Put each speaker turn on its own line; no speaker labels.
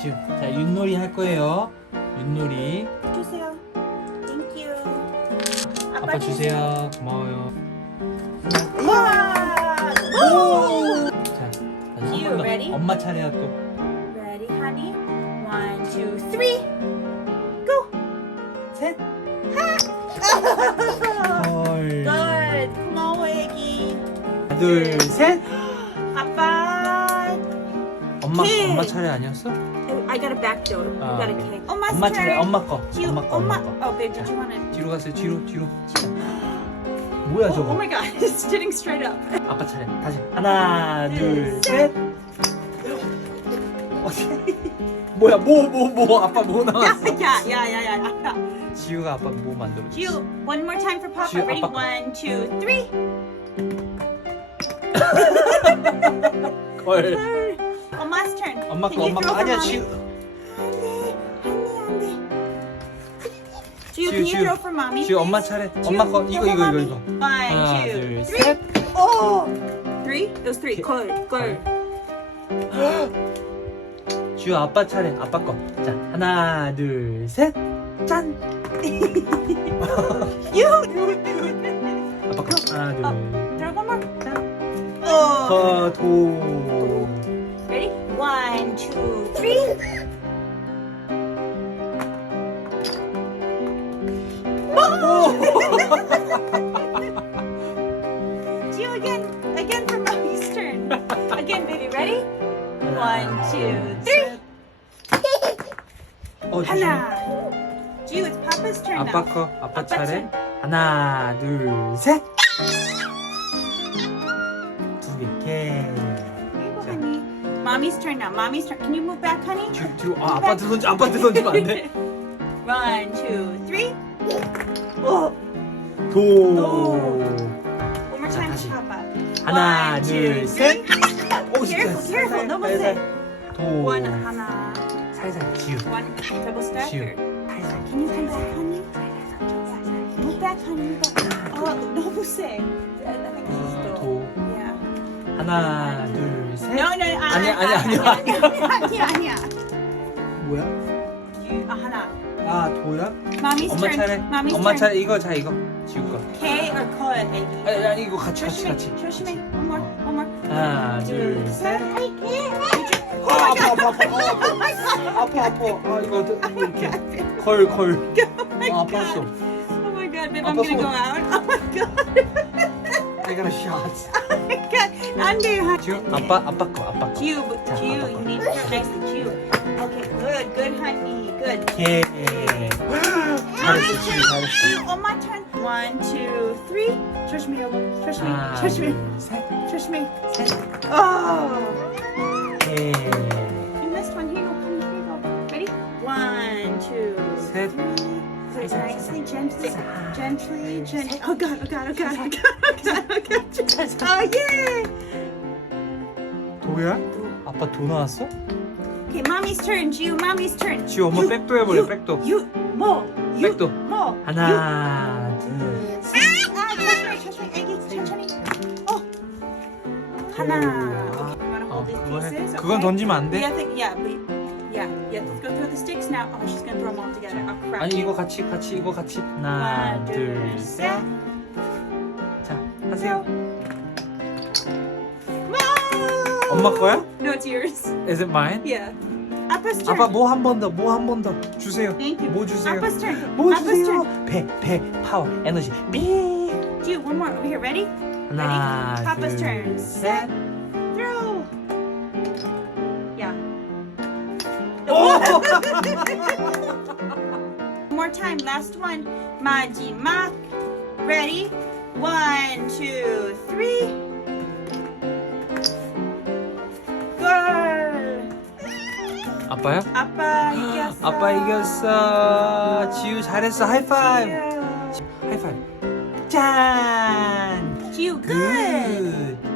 지우, 자 윷놀이 할 거예요. 윷놀이.
주세요. Thank you.
아빠 주세요. 고마워요.
와! 오!
자,
지우,
한번 더. 엄마 차례야 또.
Ready, honey? One, two, three. Go.
셋. 헐.
Good. 고마워, 애기.
둘, 셋. 엄마
키.
엄마 차례 아니었어?
I got a back door.
아,
I got a cake. 엄마
엄마 차례. 엄마 거.
지우,
엄마 거.
엄마.
엄마 거.
Oh, babe, did you want to?
뒤로 갔어요. 뒤로 뒤로. 뭐야
Oh,
저거?
oh my God, it's sitting straight up.
아빠 차례. 다시. 하나, 둘,
둘,
셋. 어, 뭐야? 뭐 뭐 뭐? 아빠 뭐 나왔어?
yeah, yeah, yeah, yeah, yeah.
지우가 아빠 뭐 만들어?
Jill, one more time for Papa.
Jill,
Ready?
Papa.
One, two, three.
걸.
Omma's turn.
엄마
Can
거
you
엄마 거
throw for
아니야
mommy?
지우.
Can you throw for mommy?
지우 엄마? 차례. 엄마 거 이거 이거 이거. 이거.
One,
하나,
two,
둘,
three.
셋.
Oh, three. It was three. Good, good.
지우 아빠 차례. 아빠 거. 자 하나, 둘, 셋. 짠.
You.
아빠 거. 하나, 둘.
Throw one more. Oh.
거, 도.
Three. Jill again. Again for mommy's turn. Again, baby. Ready? One, two, three.
어.
하나. Jill, it's Papa's turn
아빠
now.
거. 아빠
아빠
차례.
차례.
하나, 둘, 셋.
Mommy's turn now. Mommy's turn. Can you move back, honey?
뒤로 뒤로. 아 아빠한테 던지 아빠한테 던지면 안 돼.
One, two, three. Oh,
도.
one more
자,
time
다시.
for Papa.
하나,
One,
둘,
two,
셋.
three.
오,
Careful,
진짜.
careful.
살살,
넘어세.
살살. 도.
One, 하나.
살살 지우.
One double stack.
Jill.
or- Can you come back, honey? Move back, honey. Move back. Oh, 너무 세. I think this is
어,
the.
도.
Yeah.
하나, 둘, 셋.
No, no, 아,
아니야, 아니야, 아니야.
아니야, 아니야, 아니야.
뭐야?
You, 아, 하나.
아, 도야?
Mommy's
엄마
turn.
차례.
Mommy's
엄마
turn.
차례. 이거 자 이거. 지우 거.
K or 컷, 애기.
아니, 아니 이거 같이 같이
조심해,
같이.
조심해. One more, one more.
하나, 둘, 셋.
아,
아, 아파, 아파, 아파. 어, 아파, 아파. 아, 이거 어떡- 이렇게. 걸, 걸. 아, 아팠어.
Oh my god, babe, I'm gonna
손.
go out. Oh my god.
I got a shot.
Oh my god. 안 돼.
지우, 아빠, 아빠 거, 아빠 거.
Jiu, but
자,
Jiu,
아빠
you
거.
need to throw nicely. Jiu. Okay, good, good, honey. Good.
개. 잘했어, 지우, 잘했어.
Jiu, on my turn. One, two, three. Trust me, trust me,
하나,
trust me,
둘, 셋.
trust me.
셋.
Oh.
개.
You missed one. Here you go, honey. Here you go. Ready? One, two,
셋.
three.
살살,
nicely, gently, gently, gently. Oh god, oh god, oh god, oh god, oh god, oh god. Oh yeah.
도야? 아빠 도 나왔어?
Okay, mommy's turn. Jiu, mommy's turn.
지우 엄마 백도 해볼래,
you,
백도.
You, more. You,
백도.
more.
하나, 둘, 셋.
아, 천천히, 천천히, 애기, 천천히. 어. 하나. Okay, you wanna
어,
hold these pieces?
그건? 던지면 안 돼?
Yeah, I think, yeah, but, yeah. Let's go through the sticks now. Oh, she's gonna throw them all together. Oh, crap.
아니 이거 같이 같이 이거 같이 하나
One, 둘, 셋.
둘셋자 하세요
Wow!
엄마 거야?
No, it's yours.
Is it mine?
Yeah. Appa's turn.
아빠 뭐 한 번 더 뭐 한 번 더 주세요
Thank you.
뭐 주세요
Appa's turn.
뭐
Appa's
주세요
turn.
배배 파워 에너지 삐
Do you one more over here? Ready?
하나
Papa's turn.
둘셋
One more time. Last one. 마지막. Ready? One, two, three. Good.
아빠야?
아빠 이겼어.
아빠 이겼어 지우 잘했어 하이파이브
지우.
하이파이브 짠
지우 good.
굿